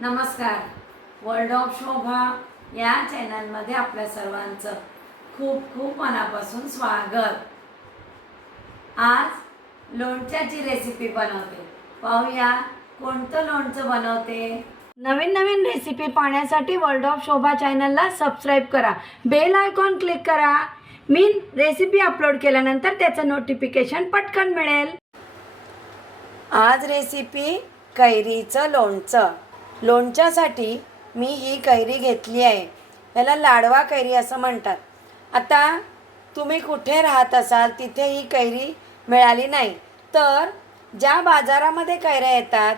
नमस्कार. World of Shobha या चॅनलमध्ये आपल्या सर्वांचं खूप खूप मनापासून स्वागत. आज लोणच्याची रेसिपी बनवते. पाहूया कोणतं लोणचं बनवते? नवीन नवीन रेसिपी पाहण्यासाठी वर्ल्ड ऑफ शोभा चॅनलला सबस्क्राईब करा. बेल आयकॉन क्लिक करा. मी रेसिपी अपलोड केल्यानंतर त्याचं नोटिफिकेशन पटकन मिळेल. आज रेसिपी कैरीचं लोणचं. लोणच्यासाठी मी ही कैरी घेतली आहे. याला लाडवा कैरी असं म्हणतात. आता तुम्ही कुठे राहत असाल तिथे ही कैरी मिळाली नाही. तर ज्या बाजारामध्ये कैऱ्या येतात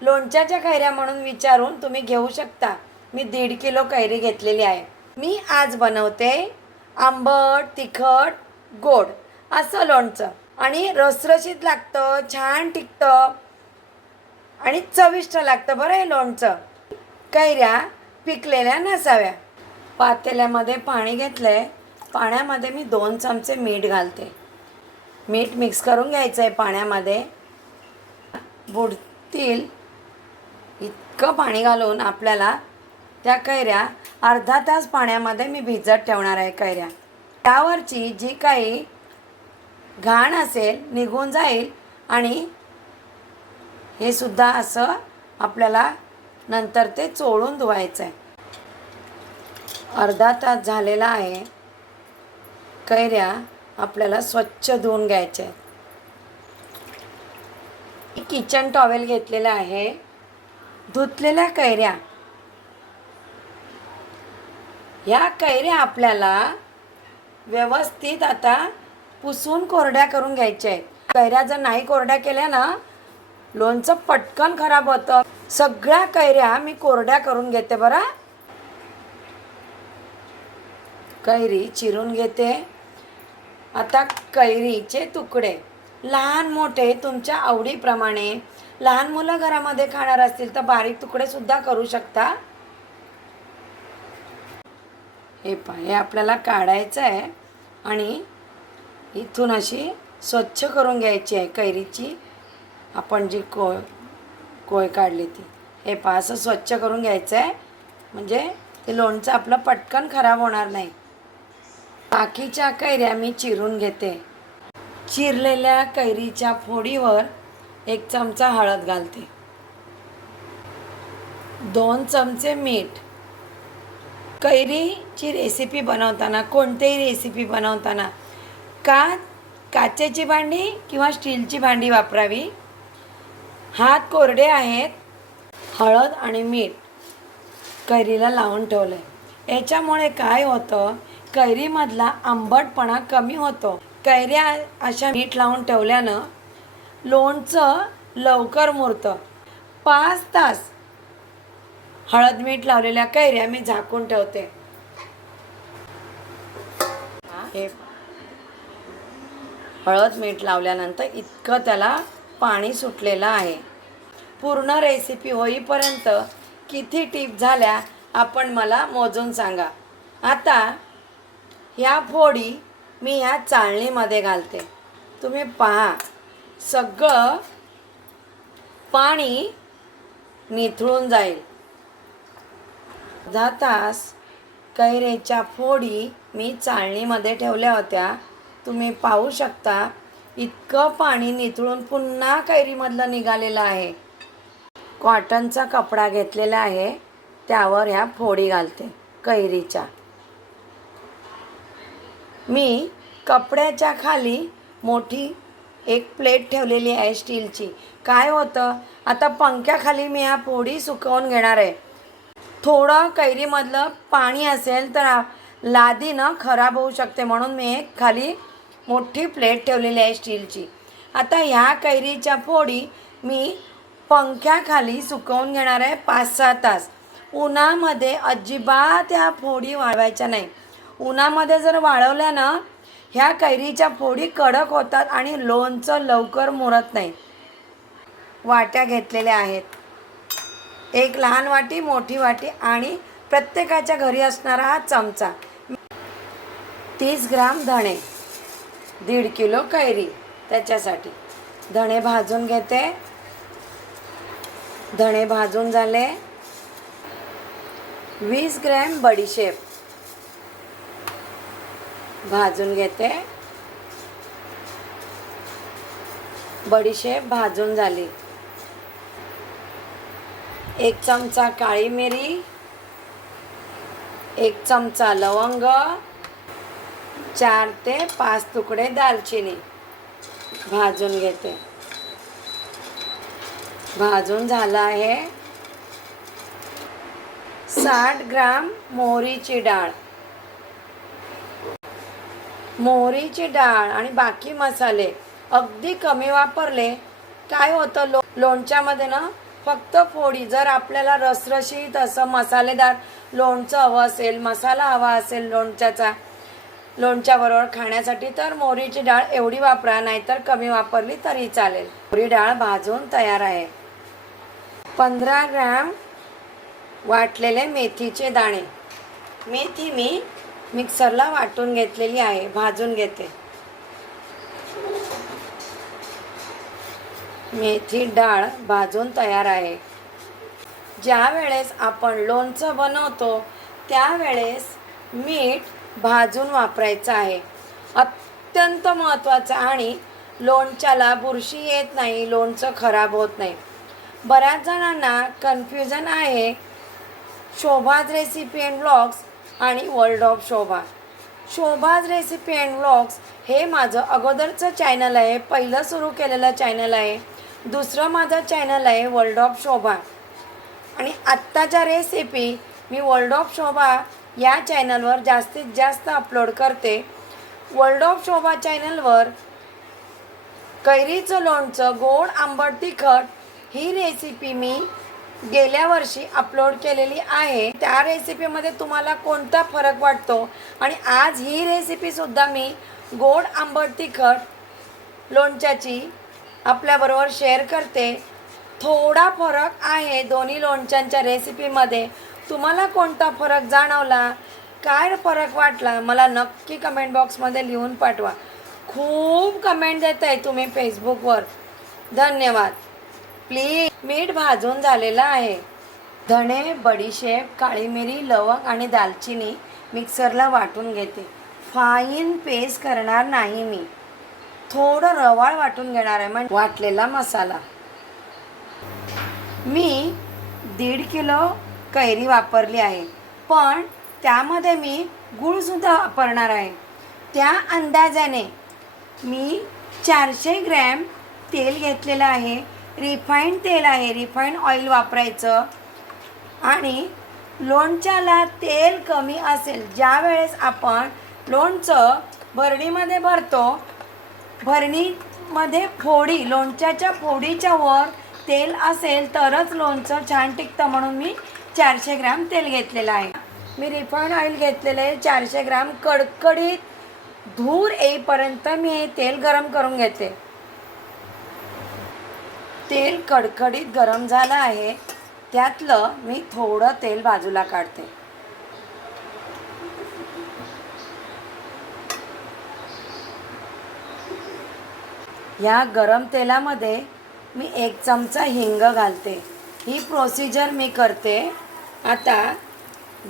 लोणच्याच्या कैऱ्या म्हणून विचारून तुम्ही घेऊ शकता. मी दीड किलो कैरी घेतलेली आहे. मी आज बनवते आंबट तिखट गोड असं लोणचं. आणि रसरशीत लागतं छान टिकतं. आणि चविष्ट लागतं बरं हे लोणचं. कैऱ्या पिकलेल्या नसाव्या. पातेल्यामध्ये पाणी घेतलं आहे पाण्यामध्ये मी दोन चमचे मीठ घालते. मीठ मिक्स करून घ्यायचं आहे पाण्यामध्ये. बुडतील. इतकं पाणी घालून आपल्याला त्या कैऱ्या अर्धा तास पाण्यामध्ये मी भिजत ठेवणार आहे कैऱ्या. त्यावरची जी काही घाण असेल निघून जाईल आणि हे सुद्धा असं आपल्याला नंतर ते चोळून धुवायचं आहे अर्धा तास झालेला आहे. कैऱ्या आपल्याला स्वच्छ धुवून घ्यायच्या आहेत किचन टॉवेल घेतलेला आहे. धुतलेल्या कैऱ्या. ह्या कैऱ्या आपल्याला व्यवस्थित आता पुसून कोरड्या करून घ्यायच्या आहेत कैऱ्या जर नाही कोरड्या केल्या ना लोणचं पटकन खराब होतं. सगळ्या कैऱ्या मी कोरड्या करून घेते बरं. कैरी चिरून घेते. आता कैरीचे तुकडे. लहान मोठे तुमच्या आवडीप्रमाणे. लहान मुलं घरामध्ये खाणार असतील तर बारीक तुकडे सुद्धा करू शकता. हे पहा हे आपल्याला काढायचं आहे आणि इथून अशी स्वच्छ करून घ्यायची आहे कैरीची. आपण जी कोय कोय काढली ती. हे पहा असं स्वच्छ करून घ्यायचं आहे म्हणजे ते लोणचं आपलं पटकन खराब होणार नाही. बाकीच्या कैऱ्या मी चिरून घेते. चिरलेल्या कैरीच्या फोडीवर एक चमचा हळद घालते. दोन चमचे मीठ. कैरीची रेसिपी बनवताना कोणतेही रेसिपी बनवताना का काचेची भांडी किंवा स्टीलची भांडी वापरावी? हात कोरडे आहेत हळद आणि मीठ कैरीला लावून ठेवलं आहे याच्यामुळे काय होतं कैरीमधला आंबटपणा कमी होतो. कैऱ्या अशा मीठ लावून ठेवल्यानं लोणचं लवकर मुरतं. पाच तास हळद मीठ लावलेल्या कैऱ्या मी झाकून ठेवते. हे हळद मीठ लावल्यानंतर इतकं त्याला पाणी सुटलेलं आहे. पूर्ण रेसिपी होईपर्यंत किती टीप झाल्या आपण मला मोजून सांगा. आता ह्या फोडी मी ह्या चाळणीमध्ये घालते. तुम्ही पहा. सगळं पाणी निथळून जाईल. अर्धा तास कैरेच्या फोडी मी चाळणीमध्ये ठेवल्या होत्या. तुम्ही पाहू शकता इतकं पाणी निथळून पुन्हा कैरीमधलं निघालेलं आहे. कॉटनचा कपडा घेतलेला आहे त्यावर ह्या फोडी घालते कैरीच्या. मी कपड्याच्या खाली मोठी एक प्लेट ठेवलेली आहे स्टीलची. काय होतं? आता पंख्याखाली मी ह्या फोडी सुकवून घेणार आहे. थोडं कैरीमधलं पाणी असेल तर लादी ना खराब होऊ शकते म्हणून मी एक खाली मोठी प्लेट ठेवलेली आहे स्टीलची. आता ह्या कैरीच्या फोडी मी पंख्याखाली सुकवून घेणार आहे पाच सहा तास. उन्हामध्ये अजिबात ह्या फोडी वाळवायच्या नाही. उन्हामध्ये जर वाळवल्या ना ह्या कैरीच्या फोडी कडक होतात आणि लोणचं लवकर मुरत नाही. वाट्या घेतलेल्या आहेत. एक लहान वाटी मोठी वाटी आणि प्रत्येकाच्या घरी असणारा हा चमचा. तीस ग्राम धणे. दीड किलो कैरी त्याच्यासाठी. धणे भाजून घेते. धणे भाजून झाले. वीस ग्रॅम बडीशेप भाजून घेते. बडीशेप भाजून झाली. एक चमचा काळी मिरी एक चमचा लवंग चार ते पाच तुकडे दालचिनी. भाजून घेते. भाजून झालं आहे साठ ग्राम मोहरीची डाळ. मोहरीची डाळ आणि बाकी मसाले अगदी कमी वापरले काय होतं लो लोणच्यामध्ये ना फक्त फोडी जर आपल्याला रसरशीत असं मसालेदार लोणचं हवं असेल मसाला हवा असेल लोणच्याचा लोणच्याबरोबर खाण्यासाठी तर मोहरीची डाळ एवढी वापरा नाहीतर कमी वापरली तरी चालेल. मोहरी डाळ भाजून तयार आहे. पंधरा ग्रॅम वाटलेले मेथीचे दाणे. मेथी मी मिक्सरला वाटून घेतलेली आहे भाजून घेते. मेथी डाळ भाजून तयार आहे. ज्या वेळेस आपण लोणचं बनवतो त्यावेळेस मीठ भाजून वापरायचं आहे. अत्यंत महत्त्वाचं आणि लोणच्याला बुरशी येत नाही लोणचं खराब होत नाही. बऱ्याच जणांना कन्फ्युजन आहे. शोभाज रेसिपी अँड ब्लॉग्स आणि world of Shobha. Shobha's recipe and blogs हे माझं अगोदरचं चॅनल आहे. पहिलं सुरू केलेलं चॅनल आहे. दुसरं माझं चॅनल आहे वर्ल्ड ऑफ शोभा. आणि आत्ताच्या रेसिपी मी वर्ल्ड ऑफ शोभा या चॅनलवर जास्तीत जास्त अपलोड करते. वर्ल्ड ऑफ शोभा चॅनलवर कैरीचं लोणचं गोड आंबट तिखट ही रेसिपी मी गेल्या वर्षी अपलोड केलेली आहे. त्या रेसिपीमध्ये तुम्हाला कोणता फरक वाटतो? आणि आज ही रेसिपीसुद्धा मी गोड आंबट तिखट लोणच्याची आपल्याबरोबर शेअर करते. थोडा फरक आहे दोन्ही लोणच्यांच्या रेसिपीमध्ये तुम्हाला कोणता फरक जाणवला? काय फरक वाटला? मला नक्की कमेंट बॉक्समध्ये लिहून पाठवा. खूप कमेंट देत आहे तुम्ही फेसबुकवर धन्यवाद. प्लीज मीठ भाजून झालेलं आहे. धणे बडीशेप काळी मिरी लवंग आणि दालचिनी मिक्सरला वाटून घेते. फाईन पेस्ट करणार नाही मी. थोडं रवाळ वाटून घेणार आहे म्हणजे वाटलेला मसाला. मी दीड किलो कैरी वापरली आहे. पण त्यामध्ये मी गूळसुद्धा वापरणार आहे. त्या अंदाजाने मी चारशे ग्रॅम तेल घेतलेलं आहे. रिफाईंड तेल आहे. रिफाईंड ऑइल वापरायचं. आणि लोणच्याला तेल कमी असेल ज्या वेळेस आपण लोणचं भरणीमध्ये भरतो भरणीमध्ये फोडी लोणच्याच्या फोडीच्या वर तेल असेल तरच लोणचं छान टिकतं म्हणून मी चारशे ग्रॅम तेल घेतलेलं आहे. मी रिफाईंड ऑइल घेतलेलं आहे. चारशे ग्राम कडकडीत धूर येईपर्यंत मी हे तेल गरम करून घेते. तेल कडकडीत गरम झालं आहे. त्यातलं मी थोडं तेल बाजूला काढते. या गरम तेलामध्ये मी एक चमचा हिंग घालते. ही प्रोसिजर मी करते. आता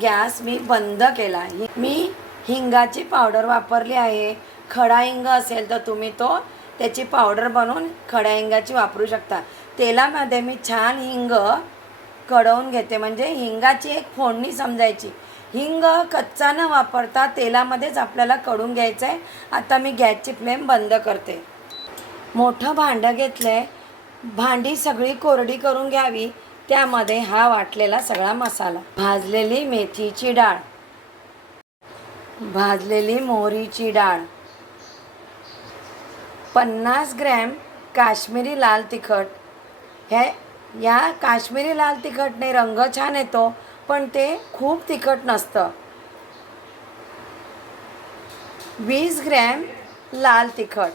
गॅस मी बंद केला. मी हिंगाची पावडर वापरली आहे. खडा हिंग असेल तर तुम्ही तो त्याची पावडर बनवून खड्या हिंगाची वापरू शकता. तेलामध्ये मी छान हिंग कडवून घेते. म्हणजे हिंगाची एक फोडणी समजायची. हिंग कच्चा न वापरता तेलामध्येच आपल्याला कडून घ्यायचं आहे आता मी गॅसची फ्लेम बंद करते. मोठं भांडं घेतलं आहे भांडी सगळी कोरडी करून घ्यावी. त्यामध्ये हा वाटलेला सगळा मसाला. भाजलेली मेथीची डाळ. भाजलेली मोहरीची डाळ. पन्नास ग्रॅम काश्मीरी लाल तिखट. हे या काश्मीरी लाल तिखटने रंग छान येतो पण ते खूप तिखट नसतं. वीस ग्रॅम लाल तिखट.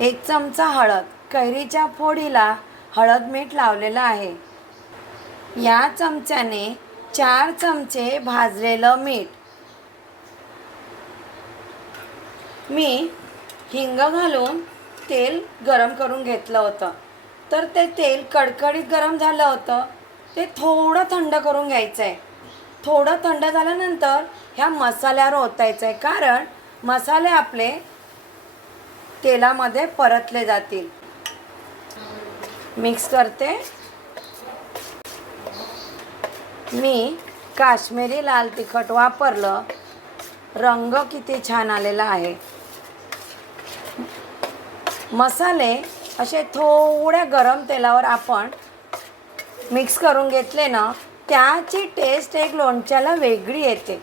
एक चमचा हळद. कैरीच्या फोडीला हळद मीठ लावलेलं आहे. या चमच्याने चार चमचे भाजलेलं मीठ. मी हिंग घालून तेल गरम करून घेतलं होतं. तर ते तेल कडकडीत गरम झालं होतं. ते थोडं थंड करून घ्यायचं आहे थोडं थंड झाल्यानंतर ह्या मसाल्यावर ओतायचं आहे कारण मसाले आपले तेलामध्ये परतले जातील. मिक्स करते. मी काश्मीरी लाल तिखट वापरलं. रंग किती छान आलेला आहे. मसाले असे थोड्या गरम तेलावर आपण मिक्स करून घेतले ना त्याची टेस्ट एक लोणच्याला वेगळी येते.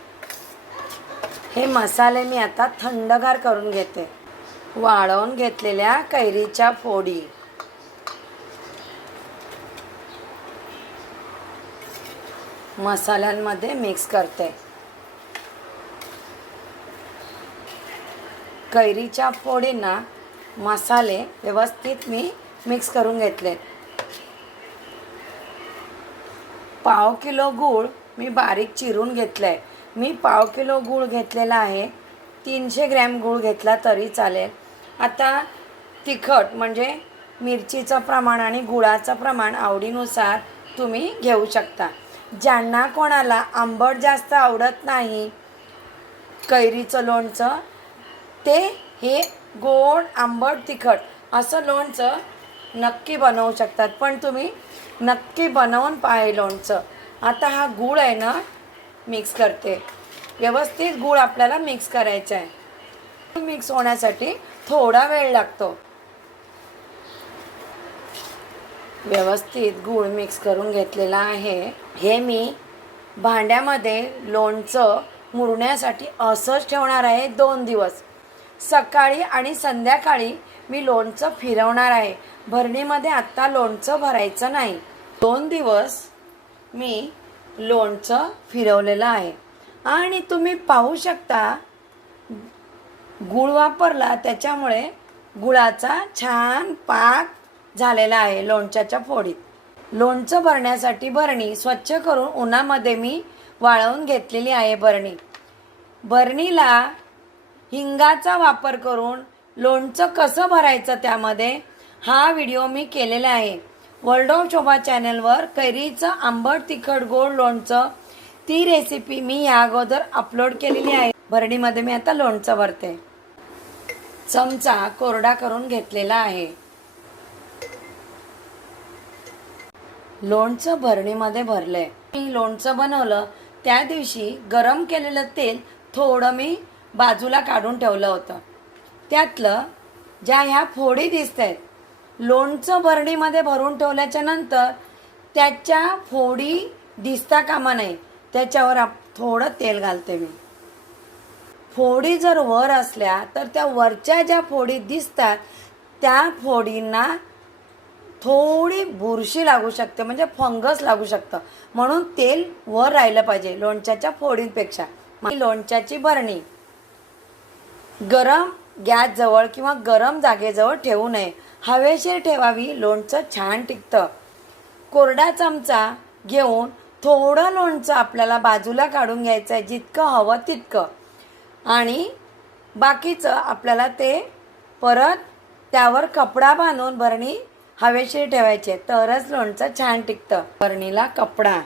हे मसाले मी आता थंडगार करून घेते. वाळवून घेतलेल्या कैरीच्या फोडी. मसाल्यांमध्ये मिक्स करते. कैरीच्या पोळींना मसाले व्यवस्थित मी मिक्स करून घेतले. पाव किलो गूळ मी बारीक चिरून घेतलं. आहे मी पाव किलो गूळ घेतलेला आहे. तीनशे ग्रॅम गूळ घेतला तरी चालेल. आता तिखट म्हणजे मिरचीचं प्रमाण आणि गुळाचं प्रमाण आवडीनुसार तुम्ही घेऊ शकता. ज्यांना कोणाला आंबट जास्त आवडत नाही कैरीचं लोणचं ते हे गोड आंबट तिखट असं लोणचं नक्की बनवू शकतात. पण तुम्ही नक्की बनवून पाहे लोणचं. आता हा गूळ आहे ना मिक्स करते. व्यवस्थित गूळ आपल्याला मिक्स करायचा आहे. मिक्स होण्यासाठी थोडा वेळ लागतो. व्यवस्थित गूळ मिक्स करून घेतलेला आहे. हे मी भांड्यामध्ये लोणचं मुरण्यासाठी असंच ठेवणार आहे दोन दिवस. सकाळी आणि संध्याकाळी मी लोणचं फिरवणार आहे. भरणीमध्ये आत्ता लोणचं भरायचं नाही. दोन दिवस मी लोणचं फिरवलेलं आहे. आणि तुम्ही पाहू शकता गुळ वापरला त्याच्यामुळे गुळाचा छान पाक झालेला आहे लोणच्याच्या फोडीत. लोणचं भरण्यासाठी भरणी स्वच्छ करून उन्हामध्ये मी वाळवून घेतलेली आहे भरणी भरणीला हिंगाचा वापर करून लोणचं कसं भरायचं त्यामध्ये हा व्हिडिओ मी केलेला आहे. वर्ल्ड ऑफ शोभा चॅनलवर कैरीचं आंबट तिखट गोड लोणचं ती रेसिपी मी या अगोदर अपलोड केलेली आहे. भरणीमध्ये मी आता लोणचं भरते. चमचा कोरडा करून घेतलेला आहे. लोणचं भरणीमध्ये भरलंय. मी लोणचं बनवलं त्या दिवशी गरम केलेलं तेल थोडं मी बाजूला काढून ठेवलं होतं. त्यातलं ज्या ह्या फोडी दिसत आहेत लोणचं भरणीमध्ये भरून ठेवल्याच्या नंतर त्याच्या फोडी दिसता कामा नाही त्याच्यावर आप थोडं तेल घालते मी. फोडी जर वर असल्या तर त्या वरच्या ज्या फोडी दिसतात त्या फोडींना थोडी बुरशी लागू शकते म्हणजे फंगस लागू शकतं. म्हणून तेल वर राहिलं पाहिजे लोणच्याच्या फोडींपेक्षा. लोणच्याची भरणी. गरम गॅसजवळ किंवा गरम जागेजवळ ठेवू नये. हवेशीर ठेवावी लोणचं छान टिकतं. कोरडा चमचा घेऊन थोडं लोणचं आपल्याला बाजूला काढून घ्यायचं आहे जितकं हवं तितकं. आणि बाकीचं आपल्याला ते परत त्यावर कपडा बांधून भरणी हवेशीर ठेवायचे. तरच लोणचं छान टिकतं. भरणीला कपडा.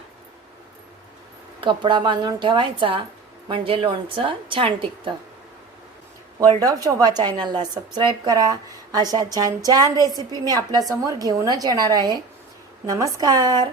कपडा बांधून ठेवायचा म्हणजे लोणचं छान टिकतं. वर्ल्ड ऑफ शोभा चॅनलला सबस्क्राईब करा. अशा छान छान रेसिपी मी आपल्यासमोर घेऊनच येणार आहे. नमस्कार.